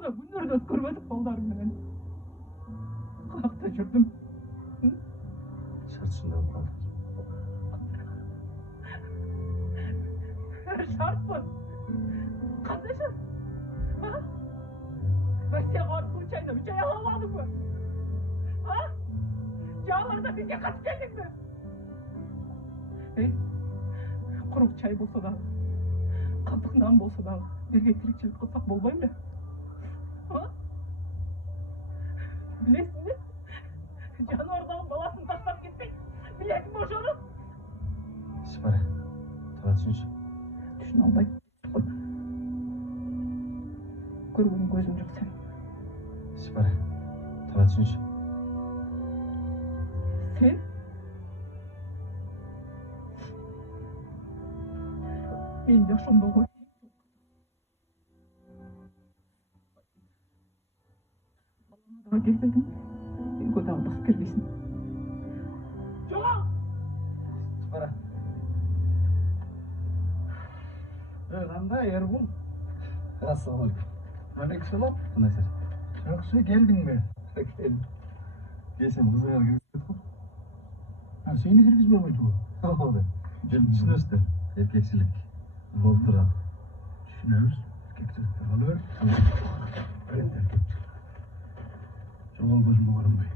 Ана күндөрдө көрбөдүк балдарым менен. Канакта жүрдүм. Шарт шундай болуп калды. Шарт бар. Кандай шарт? Россияга барып суу чайнап 3 ай ала алмадыңбы? Жаңыларда бизге катып келдиңби? Курук чай болсо дагы, катык нан болсо дагы бирге тирикчилик кылсак болбой беле? Билесиңби? Жаныбарлардын баласын таштап кетпейт. Билесиңби ошону? Сипара, тура түшүнчү. Түшүнө албайм. Көргөнүң көзүң жок сен. Сипара, тура түшүнчү. Сен? Мен жашоомдон кой. Балаңа дагы келбедиң. Үйгө дагы басып келбейсиң. Жоо! Сипара. Кандай Эргул? Ассалаумалейкум. Алейкумсалам. Кандай сер? Жакшы, келдиңби? Келдим. Келсем кызыңа киргизет го. Сени киргизбей койдубу? Ооба. Түшүнөсүздөр. Эркекчилик болуп турат. Түшүнөбүз. Эркекчиликти кала бер. Эркекчилик. Жогол көзүмө көрүнбөй.